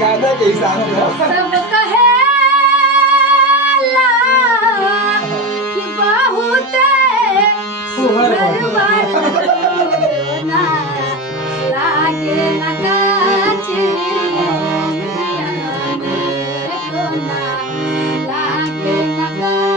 गाना के हिसाब से सब कहेला कि बहुत सुहरवार ना लागे ना काचे को ना लागे ना काचे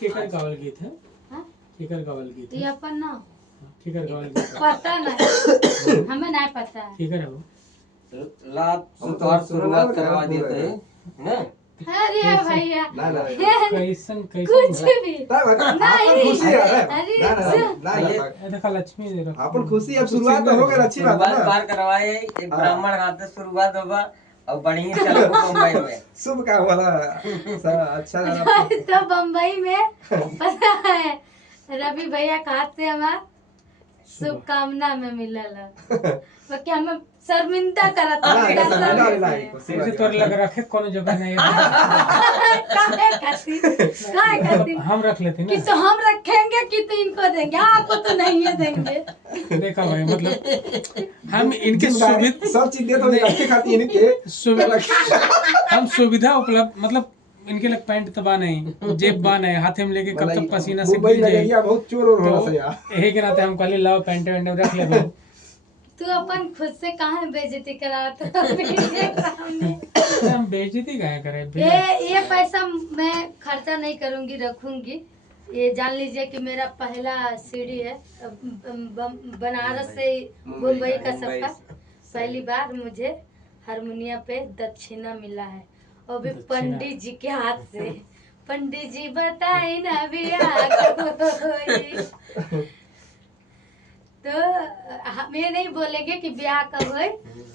केकर गावल गीत है? केकर गावल गीत है? ये अपन ना केकर गावल गीत पता नहीं हमें नहीं पता है। केकर है वो? लात सुतार शुरुआत करवा देते हैं ना। अरे भैया कैसन कुछ भी नहीं खुशी है अरे देखा लक्ष्मी अपन खुशी अब शुरुआत हो गई अच्छी बात है ना। बार करवाए एक ब्राह्मण हाथ से शुरुआत होगा और बढ़िया चलो मुंबई में शुभ काम वाला अच्छा तो बम्बई में पता है रवि भैया के हाथ से हमार शुभकामना में मिलल तो क्या हम शर्मिंदा करत से तोर लग रखे कोनो जगह नहीं काहे हम रख लेते कि ना तो हम रखेंगे कि तो इनको देंगे आपको तो नहीं है देंगे। देखा भाई मतलब हम इनके सुविधा सब चीज दे तो रखे खाती इनके हम सुविधा उपलब्ध मतलब इनके लग पैंट तबा नहीं जेब बा नहीं हाथे में लेके कब तक पसीना से भीग जाए बहुत चोर हो रहा है यार यही के नाते हम कहले लाओ पैंट वैंट रख ले तू अपन खुद से कहाँ बेइज्जती कराता हम बेइज्जती काहे करे ये पैसा मैं खर्चा नहीं करूंगी रखूंगी। ये जान लीजिए कि मेरा पहला सीडी है बनारस से मुंबई का सफर पहली बार मुझे हारमोनिया पे दक्षिणा मिला है और भी पंडित जी के हाथ से। पंडित जी बताए ना बिया तो हम ये नहीं बोलेंगे कि ब्याह कब है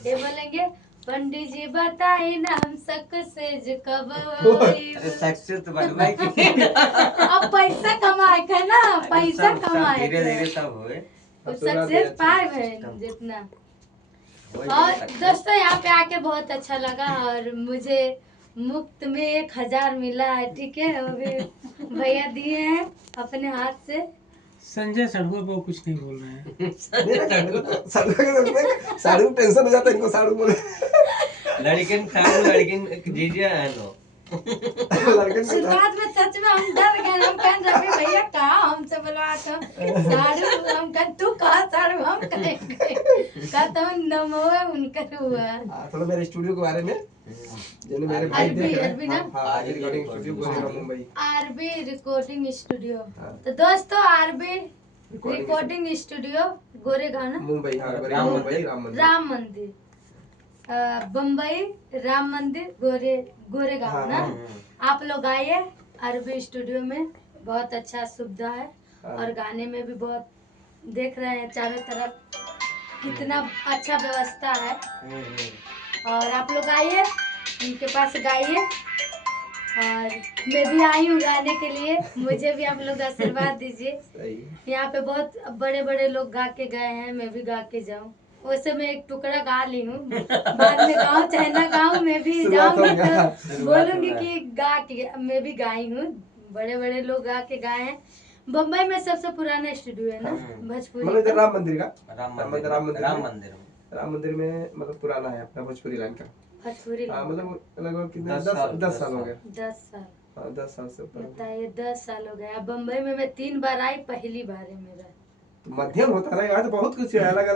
ये बोलेंगे पंडित जी बताए ना हम सक्सेस कब सक्सेस तो बनवाई अब पैसा कमाए का ना पैसा कमाए धीरे धीरे सब होए सक्सेस पाए है जितना। और दोस्तों यहाँ पे आके बहुत अच्छा लगा और मुझे मुफ्त में 1000 मिला है ठीक है अभी भैया दिए हैं अपने हाथ से। संजय सड़ुआ वो कुछ नहीं बोल रहे हैं साड़ू टेंशन हो जाता है इनको साड़ू बोले लड़किन साड़ू लड़किन जीजिया है लो शुरुआत में सच में हम डर गए हम कह रवि भैया कहा हमसे बोलवा तो साड़ू हम कह तू कहा साड़ू हम कहेंगे कहा तो नमो है उनका हुआ थोड़ा मेरे स्टूडियो के बारे में जो मेरे भाई देख रहे हैं recording studio Goregaon Mumbai RB recording studio. तो दोस्तों RB recording studio Goregaon Mumbai Ram Mandir Bombay Ram मंदिर गोरेगांव ना। आप लोग आइए आरबी स्टूडियो में बहुत अच्छा सुविधा है हाँ। और गाने में भी बहुत देख रहे हैं चारों तरफ कितना अच्छा व्यवस्था है। और आप लोग आइए उनके पास गाइए और मैं भी आई हूँ गाने के लिए, मुझे भी आप लोग आशीर्वाद दीजिए। सही है। यहाँ पे बहुत बड़े बड़े लोग गा के गए हैं, मैं भी गा के जाऊँ। वैसे मैं एक टुकड़ा गा ली हूँ, बाद में गाऊँ चाहे ना गाऊँ मैं भी शुरुआत हो जाऊंगी गया। तो बोलूंगी कि गा के मैं भी गाई हूँ। बड़े बड़े लोग गा के गाए हैं। बम्बई में सबसे पुराना स्टूडियो है ना भोजपुरी मतलब इधर का। राम मंदिर का राम राम मंदिर मंदिर में मतलब पुराना है अपना भोजपुरी लाइन का। भोजपुरी हाँ लाइन मतलब लगभग कितने 10 10 साल हो गया। 10 साल। हाँ 10 साल से ऊपर हो गया। बताइए 10 साल हो गया। बम्बई में मैं 3 बार आई, पहली बार है मेरा। तो मध्यम होता है ना, यहाँ तो बहुत कुछ है अलग अलग